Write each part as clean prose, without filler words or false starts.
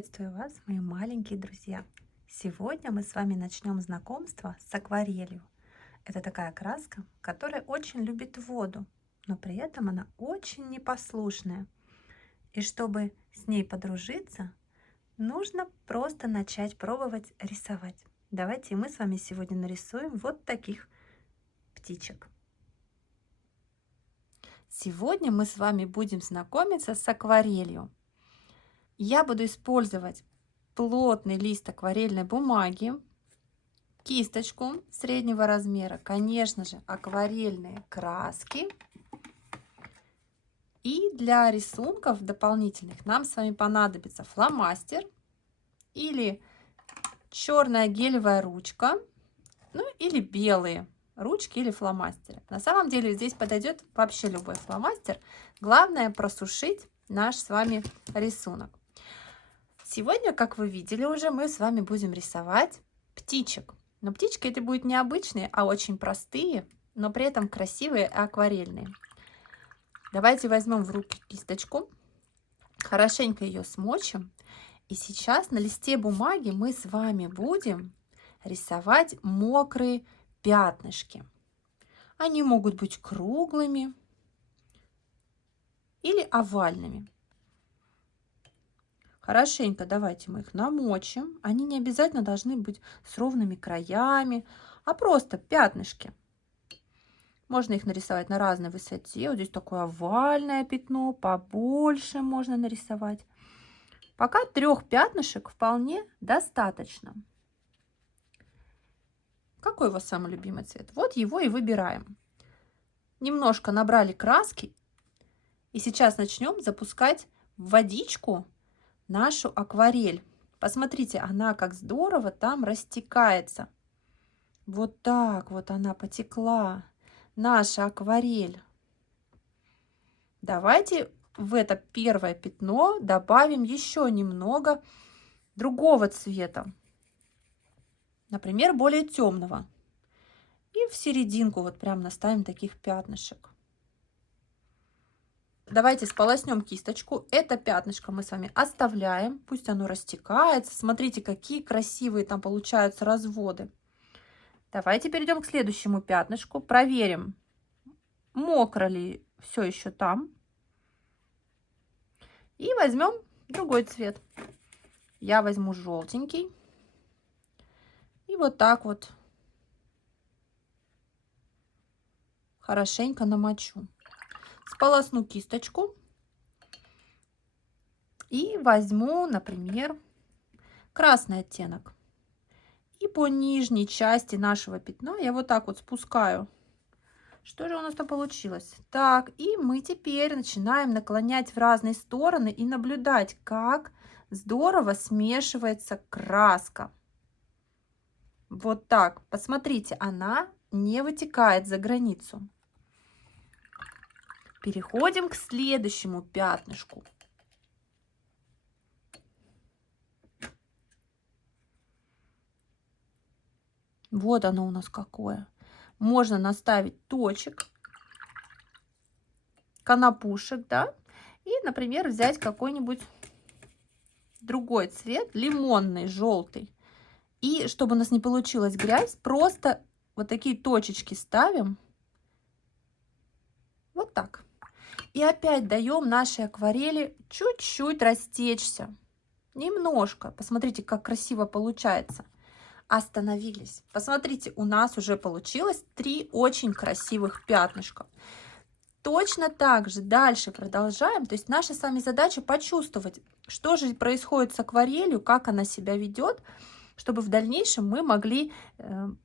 Приветствую вас, мои маленькие друзья! Сегодня мы с вами начнем знакомство с акварелью. Это такая краска, которая очень любит воду, но при этом она очень непослушная. И чтобы с ней подружиться, нужно просто начать пробовать рисовать. Давайте мы с вами сегодня нарисуем вот таких птичек. Сегодня мы с вами будем знакомиться с акварелью. Я буду использовать плотный лист акварельной бумаги, кисточку среднего размера, конечно же, акварельные краски. И для рисунков дополнительных нам с вами понадобится фломастер или черная гелевая ручка, ну или белые ручки или фломастеры. На самом деле здесь подойдет вообще любой фломастер. Главное просушить наш с вами рисунок. Сегодня, как вы видели уже, мы с вами будем рисовать птичек. Но птички это будут не обычные, а очень простые, но при этом красивые и акварельные. Давайте возьмем в руки кисточку, хорошенько ее смочим. И сейчас на листе бумаги мы с вами будем рисовать мокрые пятнышки. Они могут быть круглыми или овальными. Хорошенько давайте мы их намочим. Они не обязательно должны быть с ровными краями, а просто пятнышки. Можно их нарисовать на разной высоте. Вот здесь такое овальное пятно, побольше можно нарисовать. Пока 3 пятнышек вполне достаточно. Какой у вас самый любимый цвет? Вот его и выбираем. Немножко набрали краски. И сейчас начнем запускать в водичку нашу акварель. Посмотрите, она как здорово там растекается. Вот так вот она потекла, наша акварель. Давайте в это первое пятно добавим еще немного другого цвета. Например, более темного. И в серединку вот прям наставим таких пятнышек. Давайте сполоснем кисточку. Это пятнышко мы с вами оставляем. Пусть оно растекается. Смотрите, какие красивые там получаются разводы. Давайте перейдем к следующему пятнышку. Проверим, мокро ли все еще там. И возьмем другой цвет. Я возьму желтенький. И вот так вот хорошенько намочу. Сполосну кисточку и возьму, например, красный оттенок. И по нижней части нашего пятна я вот так вот спускаю. Что же у нас там получилось? Так, и мы теперь начинаем наклонять в разные стороны и наблюдать, как здорово смешивается краска. Вот так. Посмотрите, она не вытекает за границу. Переходим к следующему пятнышку. Вот оно у нас какое. Можно наставить точек, конопушек, да, и, например, взять какой-нибудь другой цвет, лимонный, желтый. И чтобы у нас не получилась грязь, просто вот такие точечки ставим. Вот так. И опять даем нашей акварели чуть-чуть растечься. Немножко. Посмотрите, как красиво получается. Остановились. Посмотрите, у нас уже получилось 3 очень красивых пятнышка. Точно так же дальше продолжаем. То есть наша с вами задача почувствовать, что же происходит с акварелью, как она себя ведет, чтобы в дальнейшем мы могли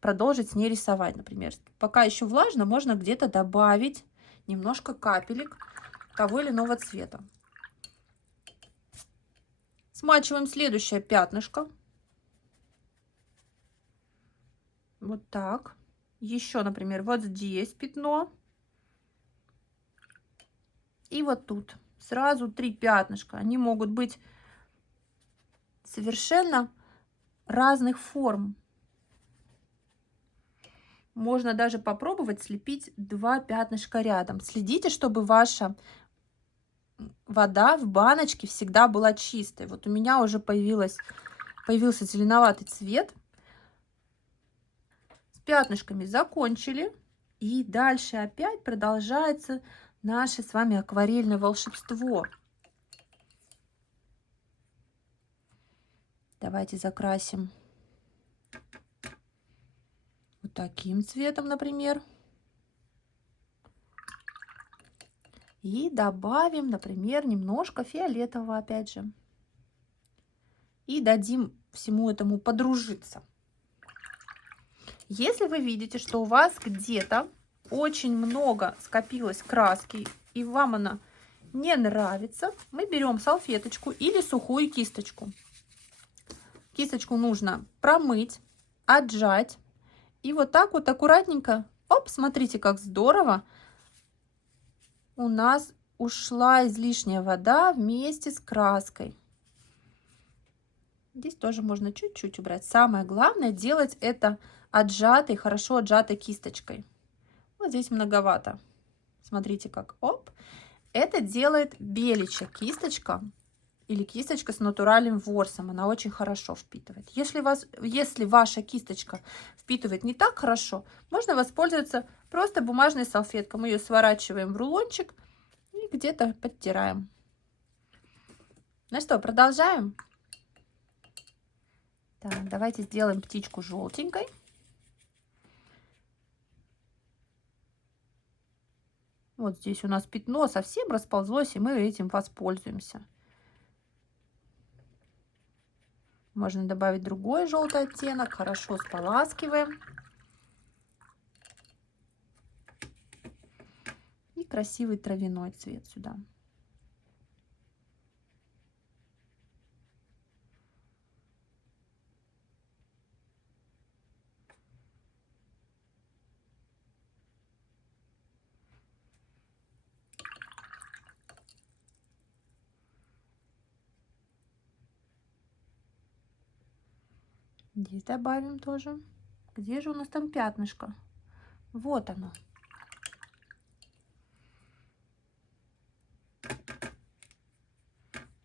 продолжить с ней рисовать. Например, пока еще влажно, можно где-то добавить немножко капелек того или иного цвета. Смачиваем следующее пятнышко. Вот так. Еще, например, вот здесь пятно. И вот тут. Сразу 3 пятнышка. Они могут быть совершенно разных форм. Можно даже попробовать слепить 2 пятнышка рядом. Следите, чтобы ваша вода в баночке всегда была чистой. Вот у меня уже появился зеленоватый цвет. С пятнышками закончили. И дальше опять продолжается наше с вами акварельное волшебство. Давайте закрасим вот таким цветом, например. И добавим, например, немножко фиолетового опять же. И дадим всему этому подружиться. Если вы видите, что у вас где-то очень много скопилось краски и вам она не нравится, мы берем салфеточку или сухую кисточку. Кисточку нужно промыть, отжать. И вот так вот аккуратненько, оп, смотрите, как здорово. У нас ушла излишняя вода вместе с краской. Здесь тоже можно чуть-чуть убрать. Самое главное делать это отжатой, хорошо отжатой кисточкой. Вот здесь многовато. Смотрите как, оп. Это делает беличья кисточка или кисточка с натуральным ворсом. Она очень хорошо впитывает. Если ваша кисточка впитывает не так хорошо, можно воспользоваться просто бумажной салфеткой. Мы ее сворачиваем в рулончик и где-то подтираем. Ну что, продолжаем? Так, давайте сделаем птичку желтенькой. Вот здесь у нас пятно совсем расползлось, и мы этим воспользуемся. Можно добавить другой желтый оттенок. Хорошо споласкиваем. И красивый травяной цвет сюда. Здесь добавим тоже. Где же у нас там пятнышко? Вот оно.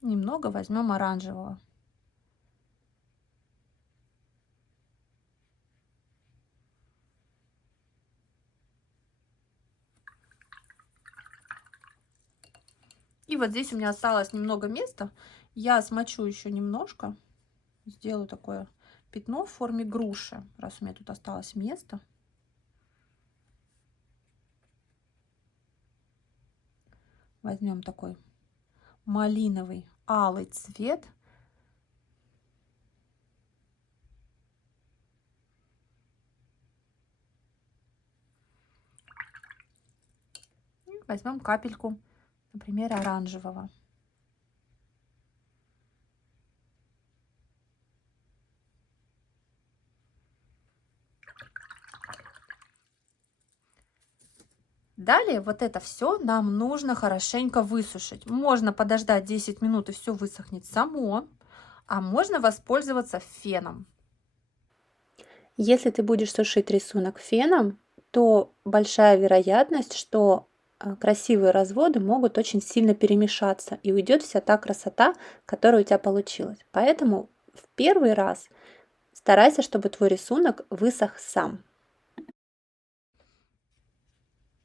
Немного возьмем оранжевого. И вот здесь у меня осталось немного места. Я смочу еще немножко. Сделаю такое пятно в форме груши, раз у меня тут осталось место. Возьмем такой малиновый алый цвет. И возьмем капельку, например, оранжевого. Далее вот это все нам нужно хорошенько высушить. Можно подождать 10 минут и все высохнет само, а можно воспользоваться феном. Если ты будешь сушить рисунок феном, то большая вероятность, что красивые разводы могут очень сильно перемешаться и уйдет вся та красота, которая у тебя получилась. Поэтому в первый раз старайся, чтобы твой рисунок высох сам.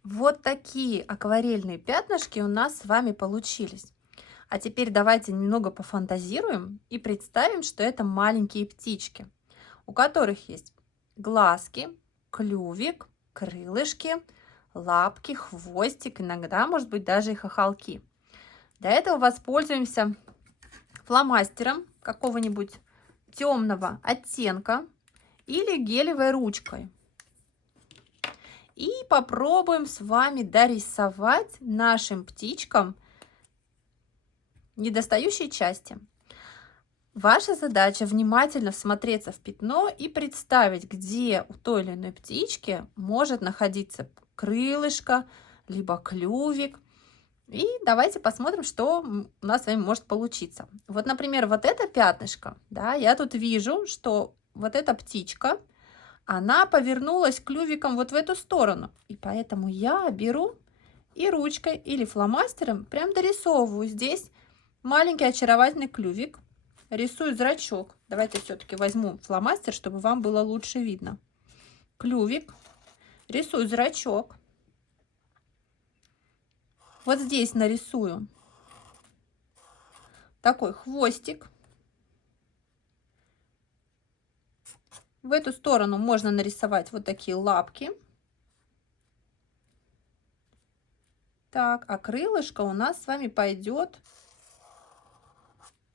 Вот такие акварельные пятнышки у нас с вами получились. А теперь давайте немного пофантазируем и представим, что это маленькие птички, у которых есть глазки, клювик, крылышки, лапки, хвостик, иногда, может быть, даже и хохолки. Для этого воспользуемся фломастером какого-нибудь темного оттенка или гелевой ручкой. И попробуем с вами дорисовать нашим птичкам недостающие части. Ваша задача внимательно всмотреться в пятно и представить, где у той или иной птички может находиться крылышко, либо клювик. И давайте посмотрим, что у нас с вами может получиться. Вот, например, вот это пятнышко, да, я тут вижу, что вот эта птичка, она повернулась клювиком вот в эту сторону. И поэтому я беру И ручкой или фломастером прям дорисовываю здесь маленький очаровательный клювик. Рисую зрачок. Давайте все-таки возьму фломастер, чтобы вам было лучше видно. Клювик. Рисую зрачок. Вот здесь нарисую такой хвостик. В эту сторону можно нарисовать вот такие лапки. Так, а крылышко у нас с вами пойдет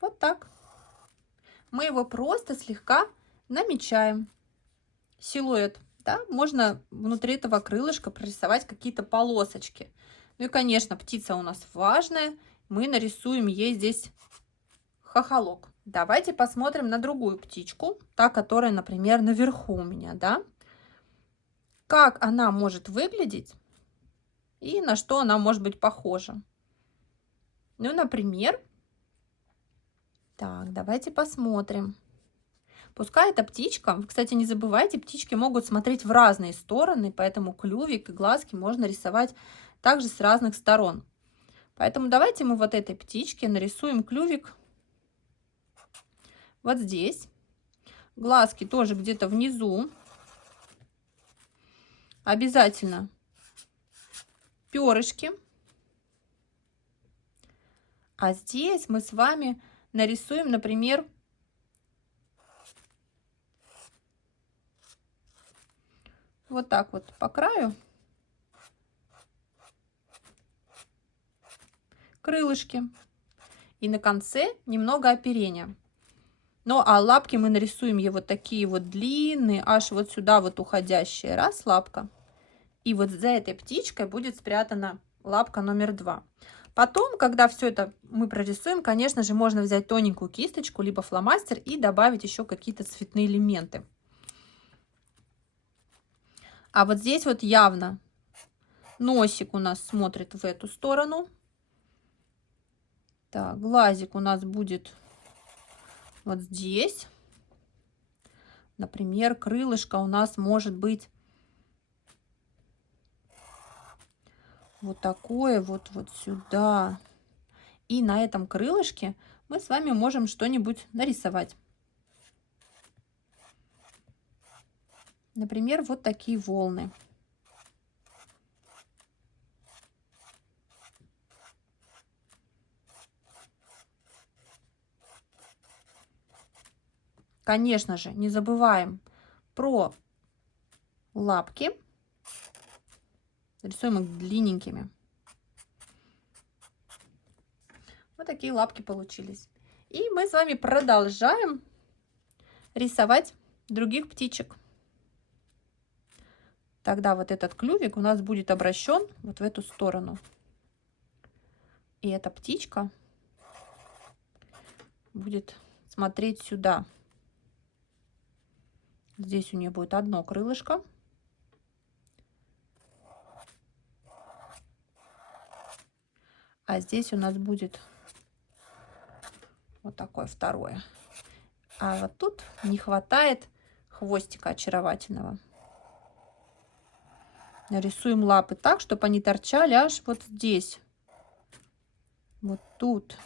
вот так. Мы его просто слегка намечаем. Силуэт. Да? Можно внутри этого крылышка прорисовать какие-то полосочки. Ну и, конечно, птица у нас важная. Мы нарисуем ей здесь хохолок. Давайте посмотрим на другую птичку. Та, которая, например, наверху у меня. Да? Как она может выглядеть и на что она может быть похожа. Ну, например, так, давайте посмотрим. Пускай эта птичка, кстати, не забывайте, птички могут смотреть в разные стороны, поэтому клювик и глазки можно рисовать также с разных сторон. Поэтому давайте мы вот этой птичке нарисуем клювик вот здесь. Глазки тоже где-то внизу. Обязательно перышки. А здесь мы с вами нарисуем, например, вот так вот по краю крылышки. И на конце немного оперения. Ну, а лапки мы нарисуем ей вот такие вот длинные, аж вот сюда вот уходящие. Раз, лапка. И вот за этой птичкой будет спрятана лапка номер 2. Потом, когда все это мы прорисуем, конечно же, можно взять тоненькую кисточку, либо фломастер и добавить еще какие-то цветные элементы. А вот здесь вот явно носик у нас смотрит в эту сторону. Так, глазик у нас будет вот здесь. Например, крылышко у нас может быть вот такое вот сюда. И на этом крылышке мы с вами можем что-нибудь нарисовать. Например, вот такие волны. Конечно же, не забываем про лапки. Рисуем их длинненькими. Вот такие лапки получились. И мы с вами продолжаем рисовать других птичек. Тогда вот этот клювик у нас будет обращен вот в эту сторону. И эта птичка будет смотреть сюда. Здесь у нее будет одно крылышко. А здесь у нас будет вот такое второе. А вот тут не хватает хвостика очаровательного. Нарисуем лапы так, чтобы они торчали аж вот здесь. Вот тут.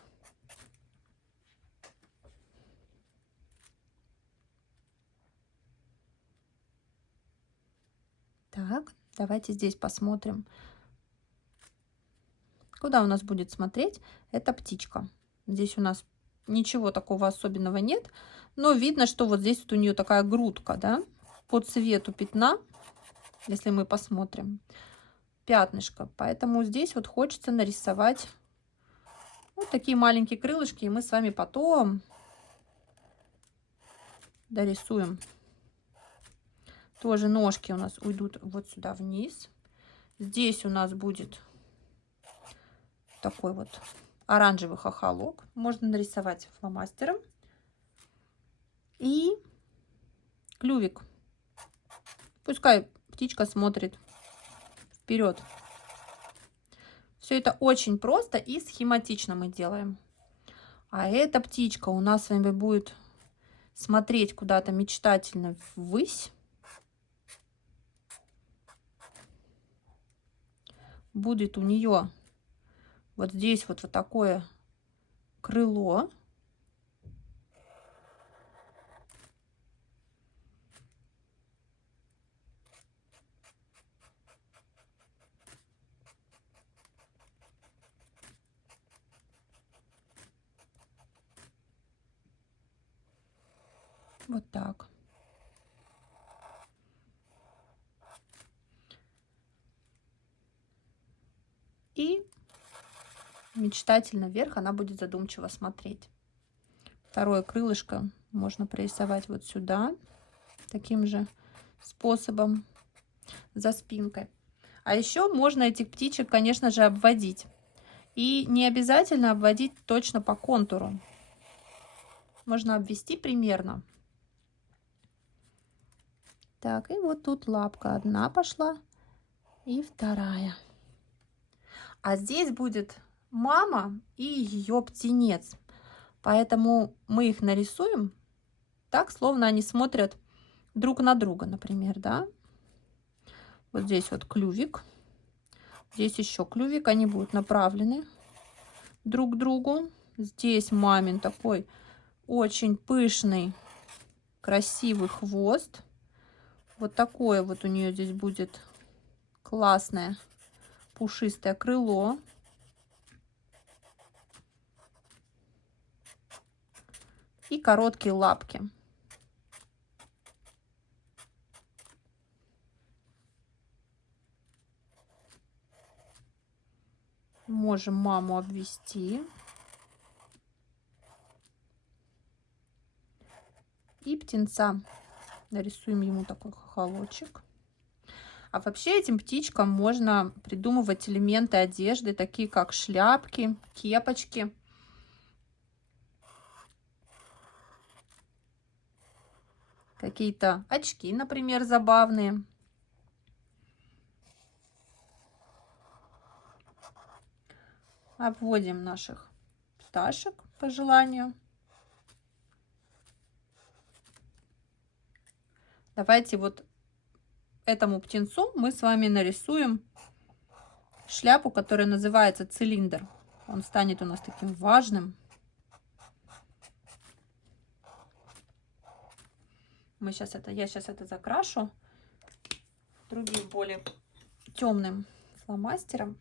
Так, давайте здесь посмотрим. Куда у нас будет смотреть эта птичка? Здесь у нас ничего такого особенного нет, но видно, что вот здесь вот у нее такая грудка, да, по цвету пятна, если мы посмотрим, пятнышко. Поэтому здесь вот хочется нарисовать вот такие маленькие крылышки, и мы с вами потом дорисуем. Тоже ножки у нас уйдут вот сюда вниз. Здесь у нас будет такой вот оранжевый хохолок. Можно нарисовать фломастером. И клювик. Пускай птичка смотрит вперед. Все это очень просто и схематично мы делаем. А эта птичка у нас с вами будет смотреть куда-то мечтательно ввысь. будет у нее вот здесь вот такое крыло. Вот так. И мечтательно вверх она будет задумчиво смотреть. Второе крылышко можно прорисовать вот сюда, таким же способом, за спинкой. А еще можно этих птичек, конечно же, обводить. И не обязательно обводить точно по контуру. Можно обвести примерно. Так, и вот тут лапка одна пошла и вторая. А здесь будет мама и ее птенец. Поэтому мы их нарисуем так, словно они смотрят друг на друга, например, да? Вот здесь вот клювик. Здесь еще клювик. Они будут направлены друг к другу. Здесь мамин такой очень пышный, красивый хвост. Вот такое вот у нее здесь будет классное пушистое крыло. И короткие лапки. Можем маму обвести. И птенца. Нарисуем ему такой хохолочек. А вообще этим птичкам можно придумывать элементы одежды, такие как шляпки, кепочки. Какие-то очки, например, забавные. Обводим наших пташек по желанию. Давайте вот этому птенцу мы с вами нарисуем шляпу, которая называется цилиндр. Он станет у нас таким важным. Я сейчас это закрашу другим более темным фломастером.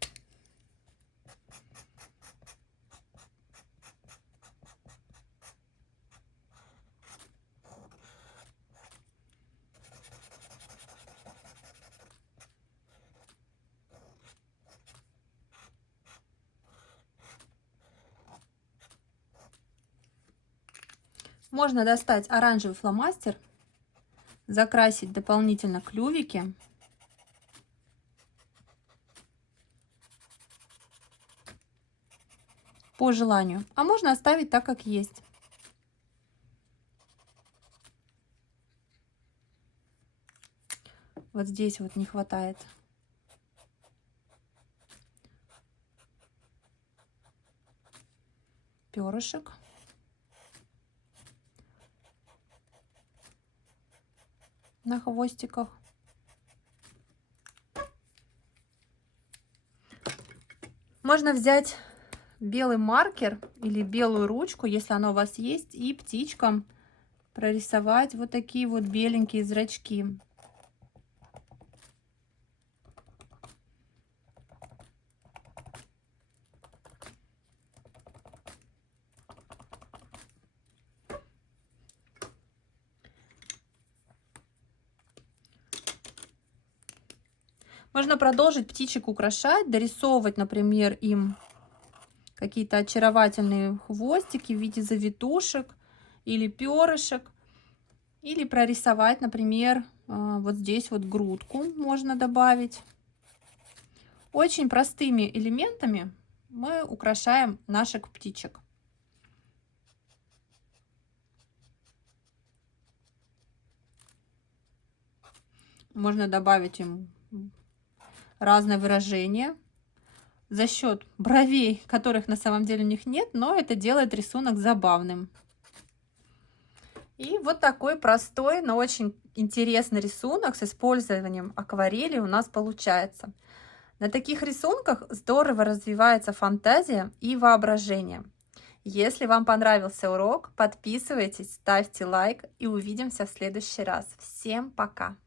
Можно достать оранжевый фломастер, закрасить дополнительно клювики. По желанию. А можно оставить так, как есть. Вот здесь вот не хватает перышек. На хвостиках. Можно взять белый маркер или белую ручку, если она у вас есть, и птичкам прорисовать вот такие вот беленькие зрачки. Можно продолжить птичек украшать, дорисовывать, например, им какие-то очаровательные хвостики в виде завитушек или перышек. Или прорисовать, например, вот здесь вот грудку можно добавить. Очень простыми элементами мы украшаем наших птичек. Можно добавить им разное выражение за счет бровей, которых на самом деле у них нет, но это делает рисунок забавным. И вот такой простой, но очень интересный рисунок с использованием акварели у нас получается. На таких рисунках здорово развивается фантазия и воображение. Если вам понравился урок, подписывайтесь, ставьте лайк и увидимся в следующий раз. Всем пока!